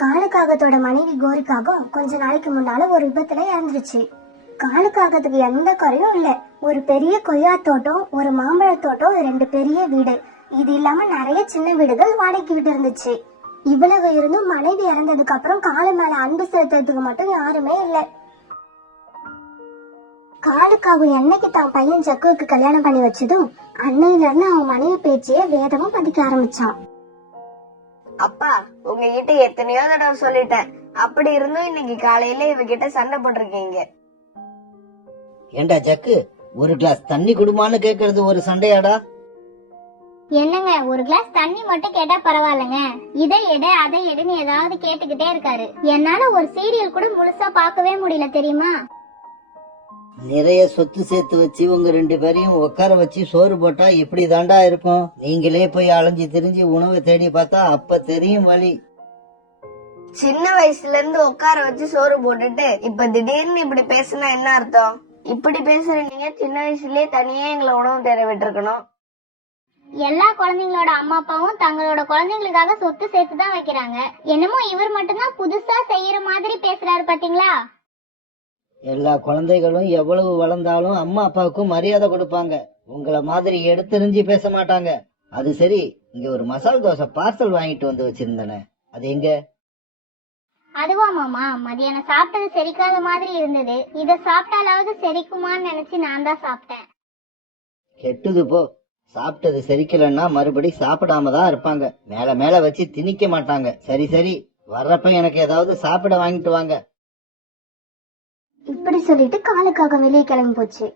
காலுக்காகத்தோட மனைவி கோரிக்காகம் கொஞ்ச நாளைக்கு முன்னால ஒரு விபத்துல இறந்துருச்சு. காலுக்காகத்துக்கு எந்த குறையும் இல்ல. ஒரு பெரிய கொய்யா தோட்டம், ஒரு மாம்பழ தோட்டம், 2 பெரிய வீடு, இது இல்லாம நிறைய சின்ன வீடுகள் வாடகைக்கு விட்டு இருந்துச்சு. இவ்வளவு இருந்தும் மனைவி இறந்ததுக்கு அப்புறம் காலு மேல அன்பு செலுத்துறதுக்கு மட்டும் யாருமே இல்ல. காலுக்காக என்னைக்கு தான் பையன் ஜக்குவுக்கு கல்யாணம் பண்ணி வச்சதும் அன்னையில இருந்து அவன் மனைவி பேச்சையே வேதமும் பதிக்க ஆரம்பிச்சான். அப்பா, உங்ககிட்ட எத்தனையோ தடவை சொல்லிட்டேன், அப்படி இருந்தும் இன்னைக்கு காலையில இவகிட்ட சண்டை போட்டிருக்கீங்க. ஏண்டா ஜக்கு, ஒரு கிளாஸ் தண்ணி குடுமான்னு கேக்குறது ஒரு சண்டையாடா? என்னங்க, ஒரு கிளாஸ் தண்ணி மட்டும் கேட்டா பரவாயில்லங்க, இதை எடு அதை எடுன்னு ஏதாவது கேட்டுக்கிட்டே இருக்காரு. என்னால ஒரு சீரியல் கூட முழுசா பார்க்கவே முடியல தெரியுமா? நிறைய சொத்து சேர்த்து வச்சு உங்க 2 பேரையும் உட்கார வச்சு சோறு போட்டா இப்படி தாண்டா இருக்கும். நீங்களே போய் அலைஞ்சு திரிஞ்சு உணவை தேடி பார்த்தா அப்ப தெரியும் வழி. சின்ன வயசுல இருந்து உட்கார வச்சு சோறு போட்டுட்டு இப்ப திடீர்னு இப்படி பேசுனா என்ன அர்த்தம்? இப்படி பேசுற நீங்க சின்ன வயசுலயே தனியா எங்களை உணவு தேட விட்டுருக்கணும். எல்லா குழந்தைங்களோட அம்மா அப்பாவும் தங்களோட குழந்தைங்களுக்காக சொத்து சேர்த்து தான் வைக்கிறாங்க. என்னமோ இவர் மட்டும்தான் புதுசா செய்யற மாதிரி பேசுறாரு பாத்தீங்களா? எல்லா குழந்தைகளும் எவ்வளவு வளர்ந்தாலும் அம்மா அப்பாவுக்கும் மரியாதை கொடுப்பாங்க. உங்களை மாதிரி எடுத்தெறிஞ்சு பேச மாட்டாங்க. அது சரி, இங்க ஒரு மசால் தோசை பார்சல் வாங்கிட்டு வந்து வச்சிருந்தேனே, அது எங்க? அதுவா மாமா, மதியானம் சாப்பிட்டது செரிக்காத மாதிரி இருந்தது. இத சாப்பிட்டாலாவது செரிக்குமான்னு நினைச்சு நான் தான் சாப்பிட்டேன். கெட்டுது போ. சாப்பிட்டது செரிக்கலன்னா மறுபடி சாப்பிடாம தான் இருப்பாங்க. மேல மேல வச்சு திணிக்க மாட்டாங்க. சரி சரி, வர்றப்ப எனக்கு ஏதாவது சாப்பிட வாங்கிட்டு வாங்க. இப்படி சொல்லிட்டு காலுக்காக வெளியே கிளம்பி போச்சு.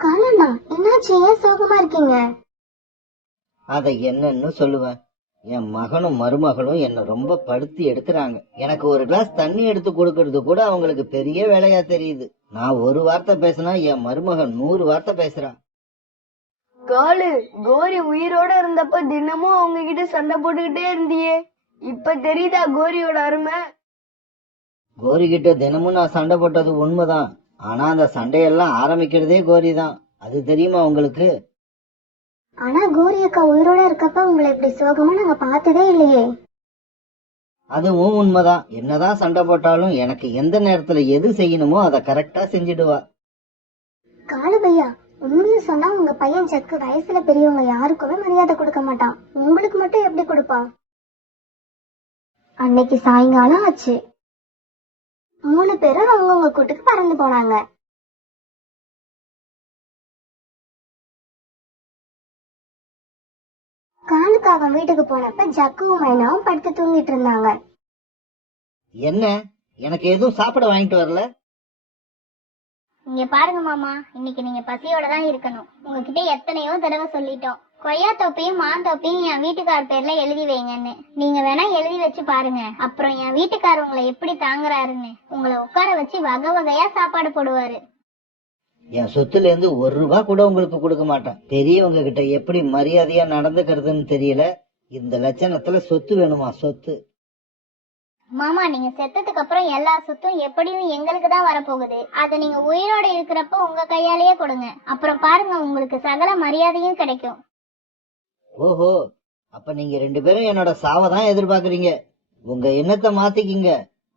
காலண்ணா, என்னாச்சு? ஏன் சோகமா இருக்கீங்க? அதை என்னன்னு சொல்லுவேன். என் மகனும் மருமகளும் என்ன ரொம்ப படுத்தி எடுக்கிறாங்க. எனக்கு ஒரு கிளாஸ் தண்ணி எடுத்து கொடுக்கறது கூட அவங்களுக்கு பெரிய வேலையா தெரியுது. நான் ஒரு வார்த்தை பேசினா என் மருமகன் 100 வார்த்தை பேசுறான். காலு, கோரி உயிரோட இருந்தப்ப தினமும் அவங்க கிட்ட சண்டை போட்டுக்கிட்டே இருந்தியே, இப்ப தெரியுதா கோரியோட அருமை? கோரி கிட்ட தினமும் நான் சண்டை போட்டது உண்மைதான். ஆனா அந்த சண்டையெல்லாம் ஆரம்பிக்கிறதே கோரி தான். அது தெரியுமா உங்களுக்கு? ஆனா கோரி அக்கா உயிரோட இருக்கப்ப உங்களை இப்படி சோகமா நாங்க பார்த்ததே இல்லையே. அதுவும் உண்மைதான். என்னதான் சண்டை போட்டாலும் எனக்கு எந்த நேரத்துல எது செய்யணுமோ அதை கரெக்டா செஞ்சிடுவா. காலு பையா, உண்மையை சொன்னா உங்க பையன் ஜக்கு வயசுல பெரியவங்க யாருக்குமே மரியாதை கொடுக்க மாட்டான். உங்களுக்கு மட்டும் எப்படி கொடுப்பான்? அன்னைக்கு சாயங்காலம் ஆச்சு. 3 பேரும் அவங்கவுங்க கூட்டுக்கு பறந்து போனாங்க. காலுக்காக வீட்டுக்கு போனப்ப ஜக்குவும் மைனாவும் படுத்து தூங்கிட்டு இருந்தாங்க. என்ன, எனக்கு எதுவும் சாப்பிட வாங்கிட்டு வரல? இங்க பாருங்க மாமா, இன்னைக்கு நீங்க பசியோட தான் இருக்கணும். உங்ககிட்ட எத்தனையோ தடவை சொல்லிட்டோம், கொய்யா தொப்பையும் மாந்தோப்பையும் என் வீட்டுக்கார் பேர்ல எழுதி வைங்கன்னு. நீங்க வேணா எழுதி வச்சு பாருங்க. அப்புறம் என் வீட்டுக்கார் உங்களை எப்படி தாங்குறாருன்னு. உங்களை உட்கார வச்சு வகை வகையா சாப்பாடு போடுவாரு. என் சொத்துல இருந்து 1 ரூபா கூட உங்களுக்கு கொடுக்க மாட்டேன். பெரியவங்க கிட்ட எப்படி மரியாதையா நடந்துக்கிறதுன்னு தெரியல. இந்த லட்சணத்துல சொத்து வேணுமா? சொத்து? மாமா, நீங்க செத்ததுக்கு அப்புறம் எல்லா சொத்தும் எப்படியும் எங்களுக்கு தான் வரப்போகுது. அதை நீங்க உயிரோட இருக்கிறப்ப உங்க கையாலேயே கொடுங்க. அப்புறம் பாருங்க, உங்களுக்கு சகல மரியாதையும் கிடைக்கும். ஓஹோ, அப்ப நீங்க 2 பேரும் என்னோட சாவதான் எதிர்பார்க்கறீங்க. உங்க எண்ணத்தை மாத்திக்கிங்க.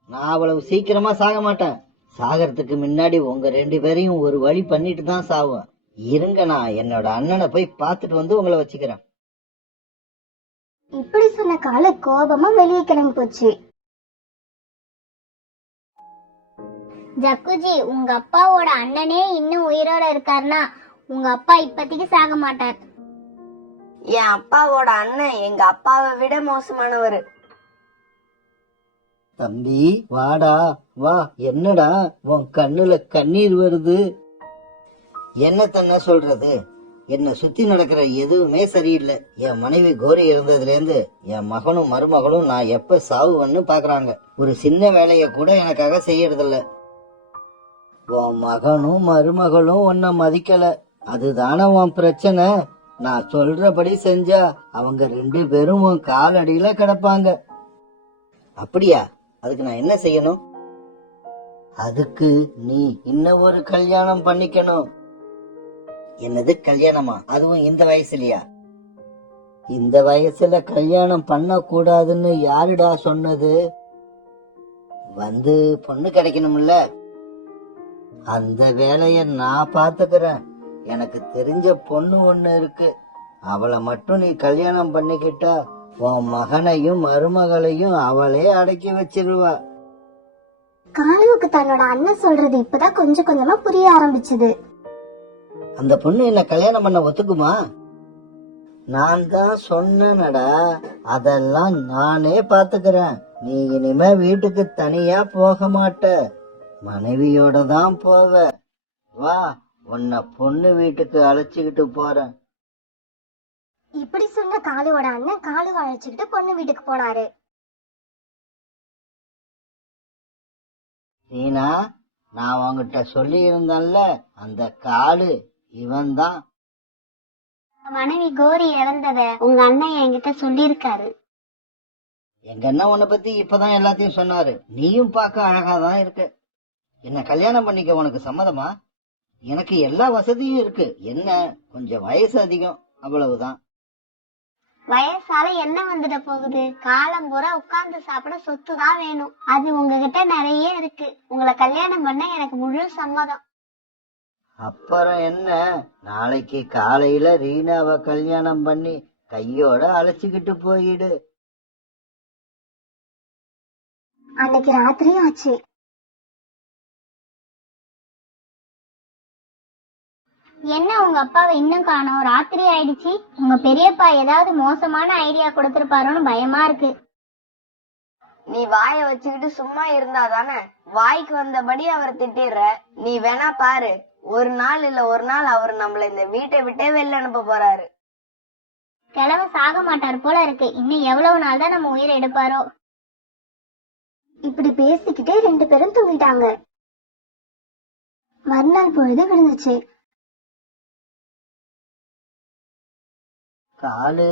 நான் அவ்வளவு சீக்கிரமா சாக மாட்டேன். சாகறதுக்கு முன்னாடி உங்க 2 பேரையும் ஒரு வழி பண்ணிட்டு தான் சாவேன். இருங்க, நான் என்னோட அண்ணனை போய் பார்த்துட்டு வந்து உங்களை வச்சுக்கிறேன். இப்படி சொன்ன காலு கோபமா வெளியே கிளம்பி போச்சு. ஜக்குஜி, உங்க அப்பாவோட அண்ணனே இன்னும் உயிரோட இருக்காருன்னா உங்க அப்பா இப்பத்திக்கு சாக மாட்டார். என் அப்பாவோட அண்ணன் எங்க அப்பாவை விட மோசமானவரு. தம்பி வாடா வா. என்னடா உன் கண்ணுல கண்ணீர் வருது? என்ன சொல்றது? என்ன சுத்தி நடக்கிற எதுவுமே சரியில்லை. என் மனைவி கோரி இருந்ததுல இருந்து என் மகனும் மருமகளும் நான் எப்ப சாவுவன்னு பாக்குறாங்க. ஒரு சின்ன வேலைய கூட எனக்காக செய்யறதில்ல. உன் மகனும் மருமகளும் உன்னை மதிக்கல, அதுதானே உன் பிரச்சனை. நான் சொல்றபடி செஞ்சா அவங்க 2 பேரும் உன் காலடியில கிடப்பாங்க. அப்படியா? அதுக்கு நான் என்ன செய்யணும்? அதுக்கு நீ இன்னும் ஒரு கல்யாணம் பண்ணிக்கணும். என்னது கல்யாணமா? அதுவும் இந்த வயசுலயா? இந்த வயசுல கல்யாணம் பண்ண கூடாதுன்னு யாருடா சொன்னது? வந்து பொண்ணு கிடைக்கணும்ல, அந்த வேலைய நான் பாத்துக்கிறேன். எனக்கு தெரிஞ்ச பொண்ணு ஒண்ணு இருக்கு, அவளை மட்டும் நீ கல்யாணம் பண்ணிக்கிட்டா உன் மகனையும் மருமகளையும் அவளே அடக்கி வச்சிருவா. காலுவுக்கு தன்னோட அண்ணன் சொல்றது இப்பதான் கொஞ்சம் கொஞ்சமா புரிய ஆரம்பிச்சது. அந்த பொண்ணு என்ன கல்யாணம் பண்ண ஒத்துக்குமா? நான் தான் சொன்னேனடா, அதெல்லாம் நானே பாத்துக்கிறேன். நீ இனிமே வீட்டுக்கு தனியா போக மாட்ட, மனைவியோட தான் போவ. வா, உன்னை பொண்ணு வீட்டுக்கு அழைச்சுக்கிட்டு போறேன். இப்படி சொன்ன காலுவோட அண்ணன் காலுவை அழைச்சுக்கிட்டு பொண்ணு வீட்டுக்கு போனாரு. ரீனா, நான் உன்கிட்ட சொல்லி இருந்தேன்ல, அந்த காலு இவன் தான். மனைவி கோரி இறந்தத உங்க அண்ணன் என்கிட்ட சொல்லியிருக்காரு. எங்க அண்ணன் உன்னை பத்தி இப்பதான் எல்லாத்தையும் சொன்னாரு. நீயும் பார்க்க அழகாதான் இருக்க. என்ன கல்யாணம் பண்ணிக்க உனக்கு சம்மதமா? எனக்கு எல்லா வசதியும் இருக்கு. என்ன கொஞ்சம் வயசு அதிகம், அவ்வளவுதான். வயசால என்ன வந்துட போகுது? காலம் பூரா உட்கார்ந்து சாப்பிட சொத்து தான் வேணும். அது உங்ககிட்ட நிறைய இருக்கு. உங்களை கல்யாணம் பண்ண எனக்கு முழு சம்மதம். அப்புறம் என்ன, நாளைக்கு காலையில ரீனாவை கல்யாணம் பண்ணி கையோட அழைச்சுக்கிட்டு போயிடு. அன்னைக்கு ராத்திரி ஆச்சு. என்ன உங்க அப்பாவை இன்னும் காணோம்? ராத்திரி ஆயிடுச்சு. உங்க பெரியப்பா ஏதாவது மோசமான ஐடியா கொடுத்திருப்பாரோன்னு பயமா இருக்கு. நீ வாய வச்சுக்கிட்டு சும்மா இருந்தா தானே வாய்க்கு வந்தபடி அவரை திட்டிடுற. நீ வேணா பாரு, ஒரு நாள் இல்ல ஒரு நாள் அவர் நம்மள இந்த வீட்டை விட்டே வெளில அனுப்ப போறாரு. கிழவ சாக மாட்டார் போல இருக்கு. இன்னும் எவ்வளவு நாள் தான் நம்ம உயிரை எடுப்பாரோ? இப்படி பேசிக்கிட்டே 2 பேரும் தூங்கிட்டாங்க. மறுநாள் பொழுது விழுந்துச்சு. காலு,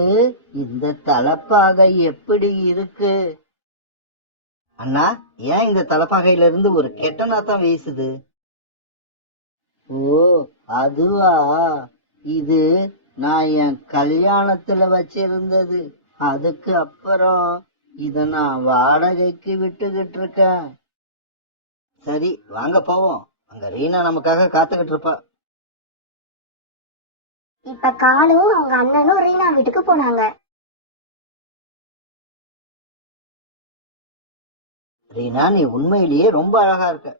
இந்த தலப்பாகை எப்படி இருக்கு? அண்ணா, ஏன் இந்த தலப்பாகையில இருந்து ஒரு கெட்ட நாத்தம் வீசுது? ஓ, அதுவா? இது நான் என் கல்யாணத்துல வச்சிருந்தது. அதுக்கு அப்புறம் இத நான் வாடகைக்கு விட்டுகிட்டு இருக்கேன். சரி, வாங்க போவோம். அங்க ரீனா நமக்காக காத்துக்கிட்டு இருப்பா. இப்ப காலுவும் அவங்க அண்ணனும் ரீனா வீட்டுக்கு போனாங்க. ரீனா, நீ உண்மையிலேயே ரொம்ப அழகா இருக்க.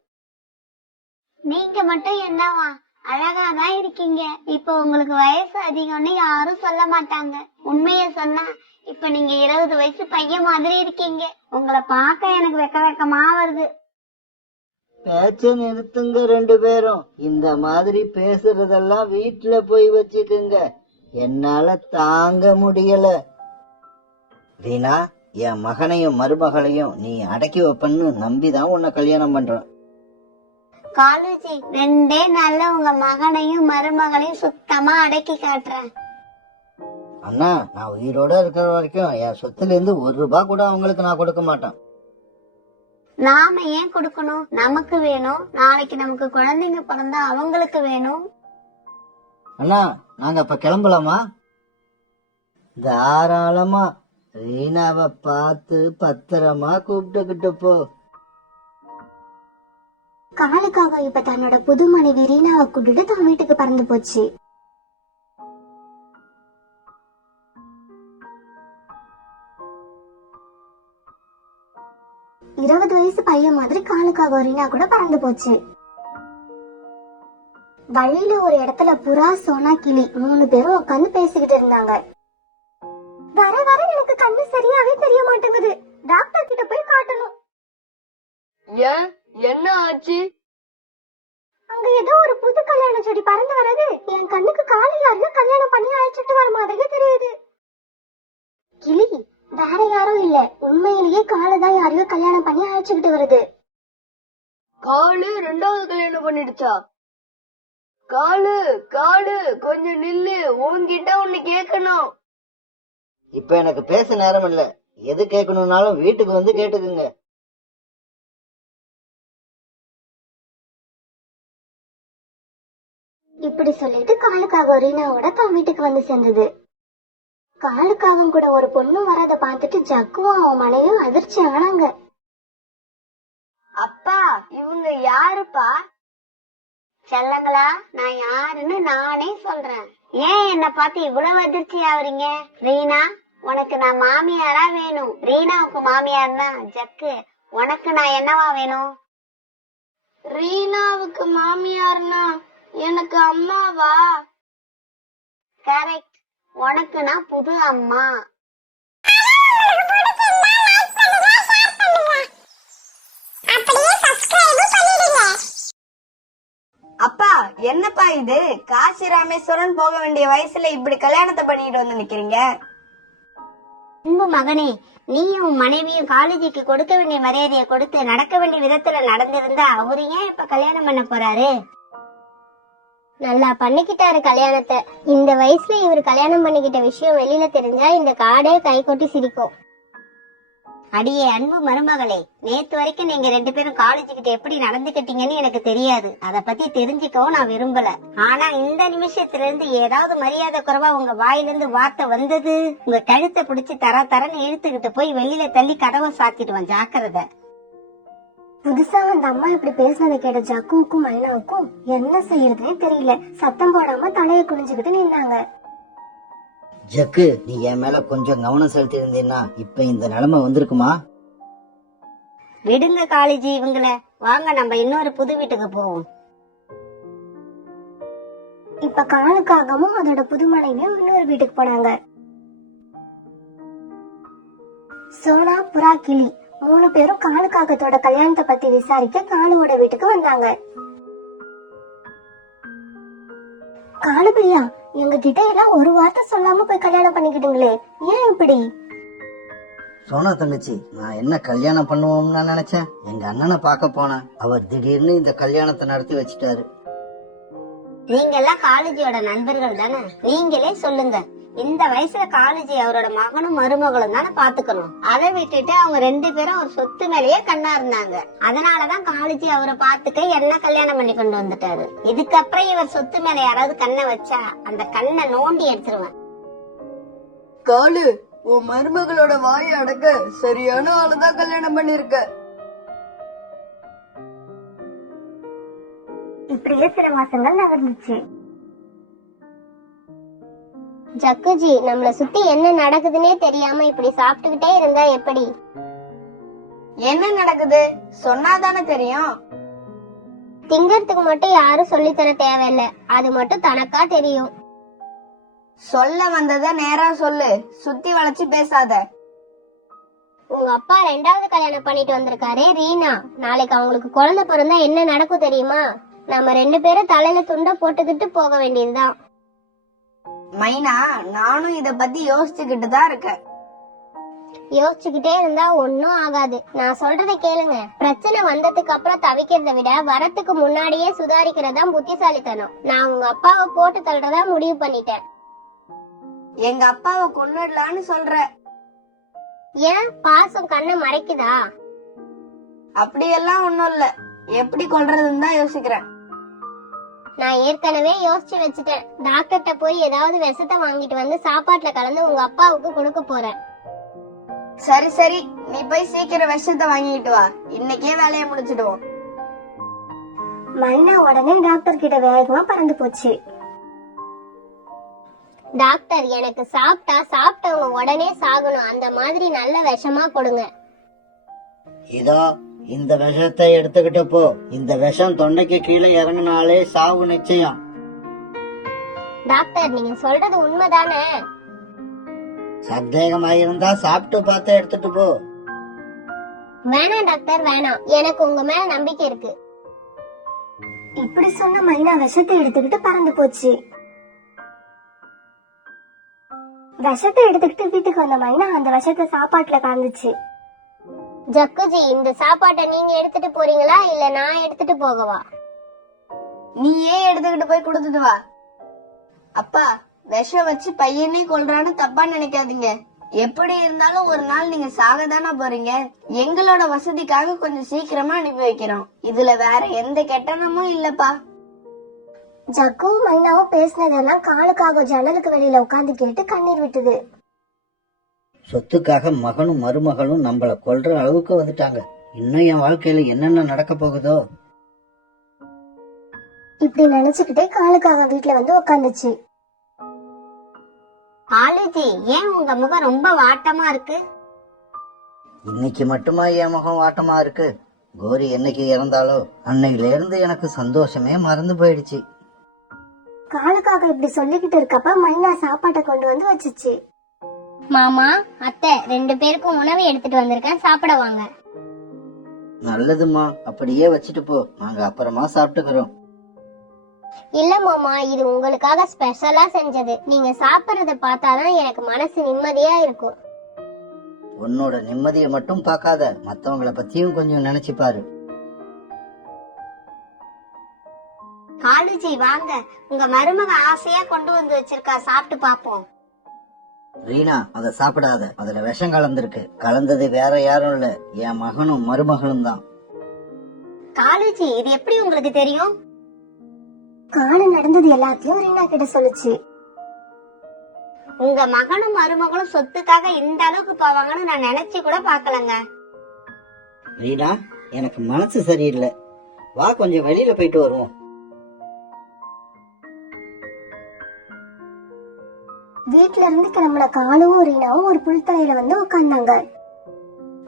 நீங்க மட்டும் என்னவா அழகாதான் இருக்கீங்க. இப்ப உங்களுக்கு வயசு அதிகம்னு யாரும் சொல்ல மாட்டாங்க. உண்மைய சொன்னா இப்ப நீங்க 20 வயசு பையன் மாதிரி இருக்கீங்க. உங்களை பார்க்க எனக்கு வெக்க வெக்கமா வருது. பேச்ச நிறுத்துங்க 2 பேரும். இந்த மாதிரி பேசுறதெல்லாம் வீட்டுல போய் வச்சுக்குங்க. என்னால தாங்க முடியல. ரீனா, என் மகனையும் மருமகளையும் நீ அடக்கி வைப்பன்னு நம்பிதான் உன்னை கல்யாணம் பண்றேன். காலேஜி 2 நாள்ல உங்க மகனையும் மருமகளையும் சுத்தமா அடக்கி காட்டுறேன். அண்ணா, நான் உயிரோட இருக்கிற வரைக்கும் என் சொத்துல இருந்து 1 ரூபாய் கூட அவங்களுக்கு நான் கொடுக்க மாட்டேன். நாம ஏன் கொடுக்கணும்? நமக்கு வேணும். நாளைக்கு நமக்கு குழந்தைங்க பிறந்தா அவங்களுக்கு வேணும். அண்ணா, நாங்க இப்ப கிளம்பலாமா? தாராளமா. ரீனாவை பார்த்து பத்திரமா கூப்பிட்டுக்கிட்டு போ. காலுக்காக இப்ப தன்னோட புது மனைவி ரீனாவை கூட்டிட்டு தன் வீட்டுக்கு பறந்து போச்சு. இருபது வயசு பையன் மாதிரி காலுக்காக ரீனா கூட பறந்து போச்சு. வழியில ஒரு இடத்துல புறா, சோனா, கிளி 3 பேரும் உட்காந்து பேசிக்கிட்டு இருந்தாங்க. வர வர எனக்கு கண்ணு சரியாவே தெரிய மாட்டேங்குது. டாக்டர் கிட்ட போய் காட்டணும். ஏன், என்ன ஆச்சு? அங்க ஏதோ ஒரு புது கல்யாண செடி பறந்து வர்றது என் கண்ணுக்கு காலையில யாரையும் கல்யாணம் பண்ணி அழைச்சிட்டு வர மாதிரியே தெரியுது. கிளி, வேற யாரும் இல்ல, உண்மையிலேயே காலைதான் யாரையோ கல்யாணம் பண்ணி அழைச்சுக்கிட்டு வருது. காலு 2வது கல்யாணம் பண்ணிடுச்சா? காலு காலு கொஞ்சம் நில்லு, உன்கிட்ட ஒண்ணு கேட்கணும். இப்ப எனக்கு பேச நேரம் இல்ல. எது கேட்கணும்னாலும் வீட்டுக்கு வந்து கேட்டுக்குங்க. இப்படி சொல்லிட்டு காலுக்காக ரீனாவோட தன் வீட்டுக்கு வந்து சேர்ந்தது. காலுக்காகவும் கூட ஒரு பொண்ணு வரத பார்த்துட்டு ஜக்குவும் அவன் மனைவியும் அதிர்ச்சி ஆனாங்க. அப்பா இவங்க யாருப்பா? செல்லங்களா, நான் யாருன்னு நானே சொல்றேன். ஏன் என்ன பார்த்து இவ்வளவு அதிர்ச்சி ஆவறீங்க? ரீனா, உனக்கு நான் மாமியாரா வேணும்? ரீனாவுக்கு மாமியார்னா ஜக்கு, உனக்கு நான் என்னவா வேணும்? ரீனாவுக்கு மாமியார்னா எனக்கு அம்மாவா? கரெக்ட், உனக்கு நான் புது அம்மா. அப்பா என்னப்பா இது? காசி ராமேஸ்வரன் போக வேண்டிய வயசுல இப்படி கல்யாணத்தை பண்ணிட்டு வந்து நிக்கிறீங்க. அன்பு மகனே, நீயும் உன் மனைவியும் காலேஜுக்கு கொடுக்க வேண்டிய மரியாதையை கொடுத்து நடக்க வேண்டிய விதத்துல நடந்திருந்தா அவரு ஏன் இப்ப கல்யாணம் பண்ண போறாரு? நல்லா பண்ணிக்கிட்டாரு கல்யாணத்தை. இந்த வயசுல இவரு கல்யாணம் பண்ணிக்கிட்ட விஷயம் வெளியில தெரிஞ்சா இந்த காடே கை கொட்டி சிரிக்கும். அடியே அன்பு மருமகளே, நேத்து வரைக்கும் நீங்க 2 பேரும் காலேஜுக்கிட்ட எப்படி நடந்துக்கிட்டீங்கன்னு எனக்கு தெரியாது. அத பத்தி தெரிஞ்சுக்கவும் நான் விரும்பல. ஆனா இந்த நிமிஷத்துல இருந்து ஏதாவது மரியாதை குறைவா உங்க வாயிலிருந்து வார்த்தை வந்தது, உங்க கழுத்தை பிடிச்சு தரன்னு இழுத்துக்கிட்டு போய் வெளியில தள்ளி கதவை சாத்திடுவேன், ஜாக்கிரதை. புதுசா அந்த அம்மா இப்படி பேசுனதை கேட்ட ஜக்குவுக்கும் மைனாவுக்கும் என்ன செய்யறதுனே தெரியல. சத்தம் போடாம தலையை குனிஞ்சுக்கிட்டு நின்னாங்க. ஜக்கு, நீ என் மேல கொஞ்சம் கவனம் செலுத்தி இருந்தீன்னா இப்ப இந்த நிலைமை வந்திருக்குமா? விடுங்க காலேஜி இவங்கள, வாங்க நம்ம இன்னொரு புது வீட்டுக்கு போவோம். இப்ப காலுக்காகவும் அதோட புது மனைவியும் இன்னொரு வீட்டுக்கு போனாங்க. சோனா, புறா, கிளி 3 பேரும் காலுக்காகத்தோட கல்யாணத்தை பத்தி விசாரிக்க காலுவோட வீட்டுக்கு வந்தாங்க. காலுபிரியா, எங்க கிட்ட எல்லாம் ஒரு வார்த்தை சொல்லாம போய் கல்யாணம் பண்ணிக்கிட்டீங்களே, ஏன் இப்படி? சோனா தங்கச்சி, நான் என்ன கல்யாணம் பண்ணுவோம்னு நினைச்சேன். எங்க அண்ணனை பார்க்க போனேன். அவர் திடீர்னு இந்த கல்யாணத்தை நடத்தி வச்சுட்டாரு. நீங்க எல்லாம் காலேஜியோட நண்பர்கள் தானே, நீங்களே சொல்லுங்க. இந்த வயசுல காலேஜி அவரோட மகனும் மருமகளும் தானே பாத்துக்கணும். அதை விட்டுட்டு அவங்க 2 பேரும் ஒரு சொத்து மேலேயே கண்ணா இருந்தாங்க. அதனாலதான் காலேஜி அவரை பாத்துக்க என்ன கல்யாணம் பண்ணி கொண்டு வந்துட்டாரு. இதுக்கப்புறம் இவர் சொத்து மேல யாராவது கண்ணை வச்சா அந்த கண்ணை நோண்டி எடுத்துருவேன். காலு, உன் மருமகளோட வாயை அடக்க சரியான ஆளுதான் கல்யாணம் பண்ணிருக்க. இப்படியே சில மாசங்கள் நகர்ந்துச்சு. ஜக்குஜி, நம்மள சுத்தி என்ன நடக்குதுன்னே தெரியாம இப்படி சாப்பிட்டுக்கிட்டே இருந்தா எப்படி? என்ன நடக்குது சொன்னாதானே தெரியும். திங்கறதுக்கு மட்டும் யாரும் சொல்லித்தர தேவையில்ல, அது மட்டும் தனக்கா தெரியும். சொல்ல வந்தத நேரா சொல்லு, சுத்தி வளைச்சு பேசாத. உங்க அப்பா 2வது கல்யாணம் பண்ணிட்டு வந்திருக்காரே ரீனா, நாளைக்கு அவங்களுக்கு குழந்தை பிறந்தா என்ன நடக்கும் தெரியுமா? நம்ம 2 பேரும் தலையில துண்ட போட்டுக்கிட்டு போக வேண்டியதுதான். மைனா, நானும் இத பத்தி யோசிச்சுக்கிட்டு தான் இருக்கேன். யோசிச்சுக்கிட்டே இருந்தா ஒன்னும் ஆகாது. நான் சொல்றதை கேளுங்க. பிரச்சனை வந்ததுக்கு அப்புறம் தவிக்கிறத விட வரத்துக்கு முன்னாடியே சுதாரிக்கிறதா புத்திசாலித்தனம். நான் உங்க அப்பாவை போட்டு தள்ளுறதா முடிவு பண்ணிட்டேன். எங்க அப்பாவை கொன்னுடலான்னு சொல்ற? ஏன், பாசம் கண்ணை மறைக்குதா? அப்படியெல்லாம் ஒண்ணும் இல்ல, எப்படி கொல்றதுன்னு தான் யோசிக்கிறேன். நான் ஏற்கனவே யோசிச்சு வச்சுட்டேன். டாக்டர்கிட்ட போய் ஏதாவது விஷத்தை வாங்கிட்டு வந்து சாப்பாட்டுல கலந்து உங்க அப்பாவுக்கு கொடுக்க போறேன். சரி சரி, நீ போய் சீக்கிரம் விஷத்தை வாங்கிட்டு வா, இன்னைக்கே வேலையை முடிச்சிடுவோம். மைனா உடனே டாக்டர் கிட்ட வேகமா பறந்து போச்சு. டாக்டர், எனக்கு சாப்பிட்டவங்க உடனே சாகணும், அந்த மாதிரி நல்ல விஷமா கொடுங்க. இதோ இந்த விஷத்தை எடுத்துக்கிட்டு போ. இந்த விஷம் தொண்டைக்கு கீழே இறங்கினாலே சாவு நிச்சயம். டாக்டர், நீங்க சொல்றது உண்மைதானே? சந்தேகமாயிருந்தா சாப்பிட்டு பார்த்து எடுத்துட்டு போ. வேணாம் டாக்டர், வேணாம். எனக்கு உங்க மேல நம்பிக்கை இருக்கு. இப்படி சொன்ன மைனா விஷத்தை எடுத்துக்கிட்டு பறந்து போச்சு. விஷத்தை எடுத்துக்கிட்டு வீட்டுக்கு வந்த மைனா அந்த விஷத்தை சாப்பாட்டுல கலந்துச்சு. ஜக்குஜி, இந்த சாப்பாட்டை நீங்க எடுத்துட்டு போறீங்களா இல்ல நான் எடுத்துட்டு போகவா? நீயே எடுத்துக்கிட்டு போய் கொடுத்துட்டு வா. அப்பா, விஷம் வச்சு பையனே கொல்றான்னு தப்பா நினைக்காதீங்க. எப்படி இருந்தாலும் ஒரு நாள் நீங்க சாகதானா போறீங்க. எங்களோட வசதிக்காக கொஞ்சம் சீக்கிரமா அனுப்பி வைக்கிறோம். இதுல வேற எந்த கெட்டனமும் இல்லப்பா. ஜக்கும் மைனாவும் பேசினதெல்லாம் காலுக்காக ஜன்னலுக்கு வெளியில உட்கார்ந்து கேட்டு கண்ணீர் விட்டுது. சொத்துக்காக மகனும் மருமகளும் நம்மள கொல்ற அளவுக்கு வந்துட்டாங்க. இன்னும் என் வாழ்க்கையில என்னென்ன நடக்க போகுதோ. இப்படி நினைச்சுக்கிட்டே காலுக்காக வீட்டுல வந்து உக்காந்துச்சு. காலேஜி, ஏன் உங்க முகம் ரொம்ப வாட்டமா இருக்கு? இன்னைக்கு மட்டுமா என் முகம் வாட்டமா இருக்கு? கோரி என்னைக்கு இறந்தாலோ அன்னையில இருந்து எனக்கு சந்தோஷமே மறந்து போயிடுச்சு. காலுக்காக இப்படி சொல்லிக்கிட்டு இருக்கப்ப மைனா சாப்பாட்டை கொண்டு வந்து வச்சுச்சு. மாமா, அத்தை, 2 பேருக்கும் உணவு எடுத்துட்டு வந்திருக்கேன், சாப்பிட வாங்க. நல்லதுமா, அப்படியே வச்சுட்டு போ, நாங்க அப்புறமா சாப்பிட்டுக்கிறோம். இல்ல மாமா, இது உங்களுக்காக ஸ்பெஷலா செஞ்சது. நீங்க சாப்பிடுறத பார்த்தாதான் எனக்கு மனசு நிம்மதியா இருக்கும். உன்னோட நிம்மதியை மட்டும் பார்க்காத, மத்தவங்கள பத்தியும் கொஞ்சம் நினைச்சு பாரு. காலேஜி வாங்க, உங்க மருமக ஆசையா கொண்டு வந்து வச்சிருக்கா, சாப்பிட்டு பாப்போம். ரீனா, அதை சாப்பிடாத, அதுல விஷம் கலந்துருக்கு. கலந்தது வேற யாரும் இல்ல, என் மகனும் மருமகளும் தான். காலேஜி, இது எப்படி உங்களுக்கு தெரியும்? காலு நடந்தது எல்லாத்தையும் ரீனா கிட்ட சொல்லுச்சு. உங்க மகனும் மருமகளும் சொத்துக்காக இந்த அளவுக்கு போவாங்கன்னு நான் நினைச்சு கூட பாக்கலங்க. ரீனா, எனக்கு மனசு சரியில்லை, வா கொஞ்சம் வெளியில போயிட்டு வருவோம். வீட்டுல இருந்து கிளம்புன காலுவும் ரீனாவும் ஒரு புல்தரையில வந்து உட்கார்ந்தாங்க.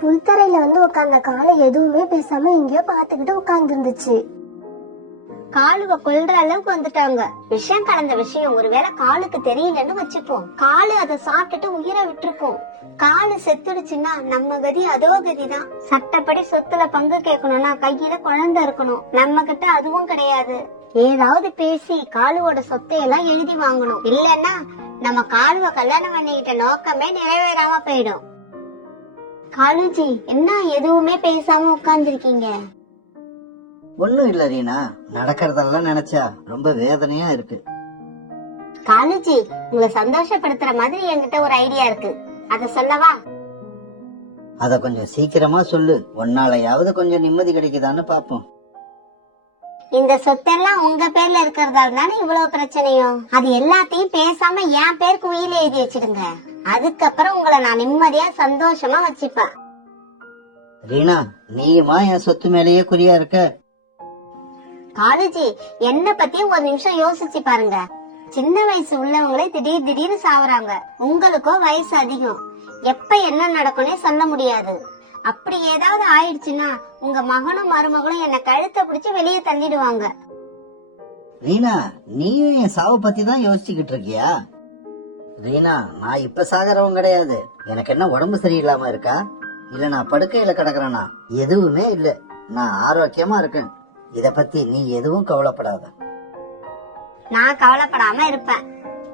புல்தரையில வந்து உட்கார்ந்த காலை எதுவுமே பேசாம எங்கேயோ பாத்துக்கிட்டு உட்கார்ந்து இருந்துச்சு. காலுவ கொல்ற அளவுக்கு வந்துட்டாங்க. விஷம் கலந்த விஷயம் ஒருவேளை காலுக்கு தெரியலன்னு வச்சுப்போம். காலு அதை சாப்பிட்டுட்டு உயிரை விட்டுருக்கும். காலு செத்துடுச்சுன்னா நம்ம கதி அதோ கதிதான். சட்டப்படி சொத்துல பங்கு கேட்கணும்னா கையில குழந்தை இருக்கணும். நம்ம கிட்ட அதுவும் கிடையாது. ஏதாவது பேசி காலுவோட சொத்தையெல்லாம் எழுதி வாங்கணும். இல்லன்னா நம்ம காலுவ கல்யாணம் பண்ணிக்கிட்ட நோக்கமே நிறைவேறாம போயிடும். காலுஜி, என்ன எதுவுமே பேசாம உட்கார்ந்துருக்கீங்க? ஒண்ணும் இல்ல ரீனா, நடக்கிறதெல்லாம் நினைச்சா ரொம்ப வேதனையா இருக்கு. காலுஜி, உங்களை சந்தோஷப்படுத்துற மாதிரி என்கிட்ட ஒரு ஐடியா இருக்கு, அத சொல்லவா? அத கொஞ்சம் சீக்கிரமா சொல்லு, உன்னாலயாவது கொஞ்சம் நிம்மதி கிடைக்குதான்னு பாப்போம். இந்த சொத்தெல்லாம் உங்க பேர்ல இருக்கிறதால தானே இவ்வளவு பிரச்சனையும். அது எல்லாத்தையும் பேசாம என் பேருக்கு உயிர் எழுதி வச்சிடுங்க. அதுக்கப்புறம் உங்களை நான் நிம்மதியா சந்தோஷமா வச்சுப்பேன். ரீனா, நீயுமா என் சொத்து மேலேயே குறியா இருக்க? காலேஜி, என்ன பத்தியும் ஒரு நிமிஷம் யோசிச்சு பாருங்க. சின்ன வயசு உள்ளவங்களே திடீர்னு சாவறாங்க. உங்களுக்கோ வயசு அதிகம். எப்ப என்ன நடக்கும்னே சொல்ல முடியாது. அப்படி ஏதாவது ஆயிடுச்சுன்னா உங்க மகனும் மருமகளும் என்ன கழுத்தை பிடிச்சு வெளியே தள்ளிடுவாங்க. ரீனா, நீயும் என் சாவை பத்தி தான் யோசிச்சுக்கிட்டு இருக்கியா? ரீனா, நான் இப்ப சாகரவன் கிடையாது. எனக்கு என்ன உடம்பு சரியில்லாம இருக்கா, இல்ல நான் படுக்கையில கிடக்குறேனா? எதுவுமே இல்ல, நான் ஆரோக்கியமா இருக்கேன். இத பத்தி நீ எதுவும் கவலைப்படாத. நான் கவலைப்படாம இருப்பேன்.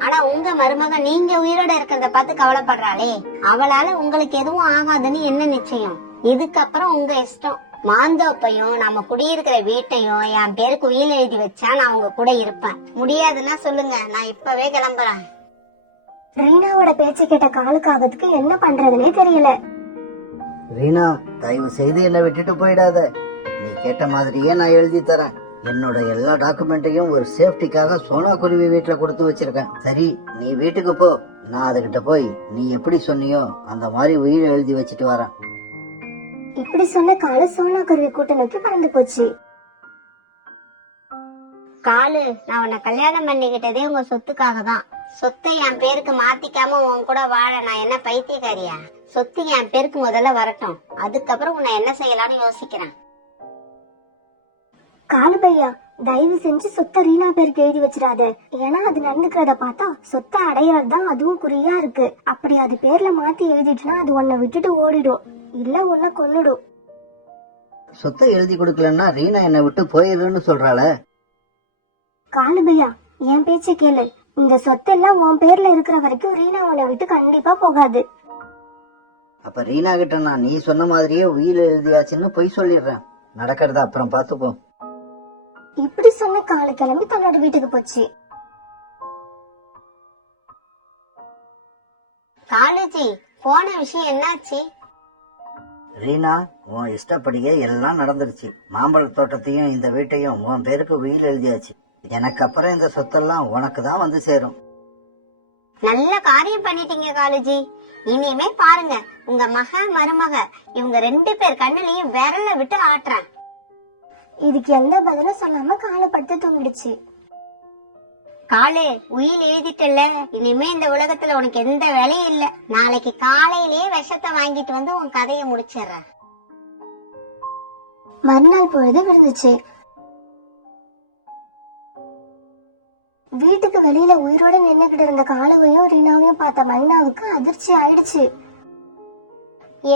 ஆனா உங்க மருமக நீங்க உயிரோட இருக்கிறத பார்த்து கவலைப்படுறாளே, அவளால உங்களுக்கு எதுவும் ஆகாதுன்னு என்ன நிச்சயம்? இதுக்கப்புறம் உங்க இஷ்டம். மாந்தோப்பையும் நம்ம குடியிருக்கிற வீட்டையும் என் பேருக்கு உயிர் எழுதி வச்சா நான் உங்க கூட இருப்பேன். முடியாதுன்னா சொல்லுங்க, நான் இப்பவே கிளம்புறேன். ரீனாவோட பேச்சு கேட்ட காலுக்காகத்துக்கு என்ன பண்றதுன்னே தெரியல. ரீனா, தயவு செய்து என்னை விட்டுட்டு போயிடாத. நீ கேட்ட மாதிரியே நான் எழுதி தரேன். என்னோட எல்லா டாக்குமெண்ட்டையும் ஒரு சேஃப்டிக்காக சோனா குருவி வீட்டுல கொடுத்து வச்சிருக்கேன். சரி, நீ வீட்டுக்கு போ, நான் அதுகிட்ட போய் நீ எப்படி சொன்னியோ அந்த மாதிரி உயிர் எழுதி வச்சுட்டு வரேன். இப்படி சொன்ன காலு சோனா குருவி கூட்ட நோக்கி பறந்து போச்சு. காலு, நான் உன்னை கல்யாணம் பண்ணிக்கிட்டதே உங்க சொத்துக்காக தான். சொத்தை என் பேருக்கு மாத்திக்காம உன் கூட வாழ நான் என்ன பைத்தியக்காரியா? சொத்து என் பேருக்கு முதல்ல வரட்டும், அதுக்கப்புறம் உன்னை என்ன செய்யலாம்னு யோசிக்கிறேன். காலு பையா, தயவு செஞ்சு சொத்தை ரீனா பேருக்கு எழுதி வச்சிடாத. ஏன்னா அது நடந்துக்கிறத பார்த்தா சொத்தை அடையிறது தான் அதுவும் குறியா இருக்கு. அப்படி அது பேர்ல மாத்தி எழுதிட்டுனா அது உன்னை விட்டுட்டு ஓடிடும், இல்ல உன்னை கொன்னுடும். சொத்தை எழுதி கொடுக்கலன்னா ரீனா என்னை விட்டு போயிடுன்னு சொல்றாள. காலு பையா, என் பேச்சை கேளு. இந்த சொத்தெல்லாம் உன் பேர்ல இருக்கிற வரைக்கும் ரீனா உன்னை விட்டு கண்டிப்பா போகாது. அப்ப ரீனா கிட்ட நான் நீ சொன்ன மாதிரியே உயிர் எழுதியாச்சுன்னு பொய் சொல்லிடுறேன். நடக்கிறத அப்புறம் பாத்துப்போம். இப்படி சொன்ன காலு கிளம்பி தன்னோட வீட்டுக்கு போச்சு. காலேஜி, போன விஷயம் என்னாச்சு? ரீனா, உன் இஷ்டப்படியே எல்லாம் நடந்துருச்சு. மாம்பழ தோட்டத்தையும் இந்த வீட்டையும் உன் பேருக்கு உயிர் எழுதியாச்சு. எனக்கு அப்புறம் இந்த சொத்தெல்லாம் உனக்கு தான் வந்து சேரும். நல்ல காரியம் பண்ணிட்டீங்க காலேஜி. இனிமே பாருங்க, உங்க மருமக இவங்க 2 பேர் கண்ணுலயும் விரல விட்டு ஆட்டுறேன். இதுக்கு எந்த பதிலும் சொல்லாம காலை படுத்து தூங்கிடுச்சு. காலு, உயில் எழுதிட்டல, இனிமே இந்த உலகத்துல உனக்கு எந்த வேலையும் இல்ல. நாளைக்கு காலையிலேயே விஷத்தை வாங்கிட்டு வந்து உன் கதையை முடிச்சிடுறேன். மறுநாள் பொழுது விழுந்துச்சு. வீட்டுக்கு வெளியில உயிரோட நின்னுகிட்டு இருந்த காலுவையும் ரீனாவையும் பார்த்த மைனாவுக்கு அதிர்ச்சி ஆயிடுச்சு.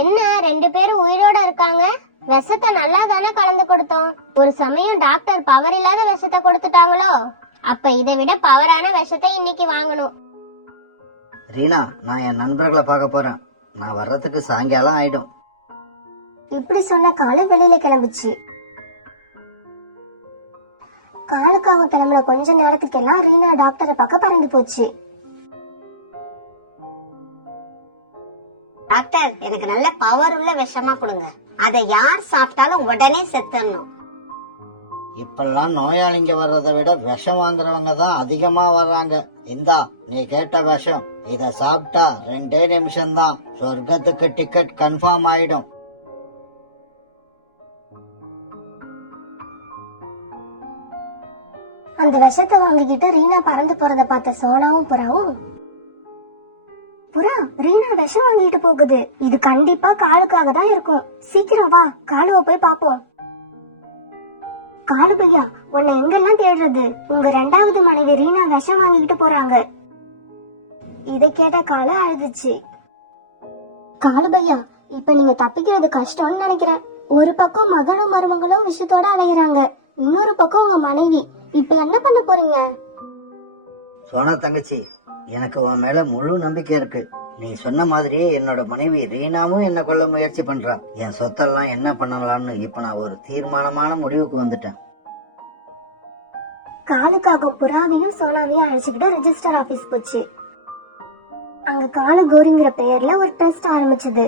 என்ன 2 பேரும் உயிரோட இருக்காங்க? விஷத்தை நல்லா தானே கலந்து கொடுத்தோம். ஒரு சமயம் டாக்டர் பவர் இல்லாத விஷத்தை கொடுத்துட்டாங்களோ? அப்ப இதை விட பவரான விஷத்தை இன்னைக்கு வாங்கணும். ரீனா, நான் என் நண்பர்களை பார்க்க போறேன். நான் வர்றதுக்கு சாயங்காலம் ஆயிடும். இப்படி சொன்ன காலு வெளியில கிளம்பிச்சு. காலுக்காக கிளம்புன கொஞ்ச நேரத்துக்கெல்லாம் ரீனா டாக்டரை பார்க்க பறந்து போச்சு. டாக்டர், எனக்கு நல்ல பவர் உள்ள விஷமா கொடுங்க. அதை யார் சாப்பிட்டாலும் உடனே செத்துடணும். இப்பெல்லாம் நோயாளிங்க வர்றதை விட விஷம் வாங்குறவங்க தான் அதிகமா வர்றாங்க. இந்தா, நீ கேட்ட விஷம். இத சாப்பிட்டா 2 நிமிஷம்தான் சொர்க்கத்துக்கு டிக்கெட் கன்ஃபார்ம் ஆயிடும். அந்த விஷத்தை வாங்கிக்கிட்டு ரீனா பறந்து போறத பார்த்த சோனாவும் புறாவும், புறா, ரீனா விஷம் வாங்கிட்டு போகுது. இது கண்டிப்பா காலுக்காக தான் இருக்கும். சீக்கிரம் வா, காலுவை போய் பாப்போம். காலு பையா, உன்னை எங்கெல்லாம் தேடுறது? உங்க 2வது மனைவி ரீனா விஷம் வாங்கிட்டு போறாங்க. இதை கேட்ட காலு அழுதுச்சு. காலு பையா, இப்ப நீங்க தப்பிக்கிறது கஷ்டம்னு நினைக்கிறேன். ஒரு பக்கம் மகனும் மருமகளும் விஷத்தோட அலைகிறாங்க, இன்னொரு பக்கம் உங்க மனைவி. இப்ப என்ன பண்ண போறீங்க? சோனா தங்கச்சி, எனக்கு உன் மேல முழு நம்பிக்கை இருக்கு. நீ சொன்ன மாதிரியே என்னோட மனைவி ரீனாவும் என்ன கொல்ல முயற்சி பண்றா. என் சொத்தெல்லாம் என்ன பண்ணலாம்னு இப்ப நான் ஒரு தீர்மானமான முடிவுக்கு வந்துட்டேன். காலுக்காக புறாவையும் சோனாவையும் அழைச்சுக்கிட்டு ரெஜிஸ்டர் ஆபீஸ் போச்சு. அங்க காலு கோரிங்கிற பெயர்ல ஒரு ட்ரஸ்ட் ஆரம்பிச்சது.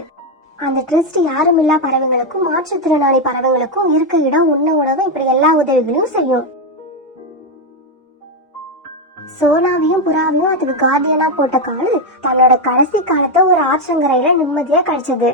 அந்த ட்ரஸ்ட் யாரும் இல்லா பறவைகளுக்கும் மாற்றுத்திறனாளி பறவைகளுக்கும் இருக்க இடம், உண்ண உணவு, இப்படி எல்லா உதவிகளையும் செய்யும். சோனாவையும் புறாவையும் அதுக்கு கார்டியனா போட்ட காலு தன்னோட கடைசி காலத்தை ஒரு ஆற்றங்கரையில நிம்மதியா கழிச்சது.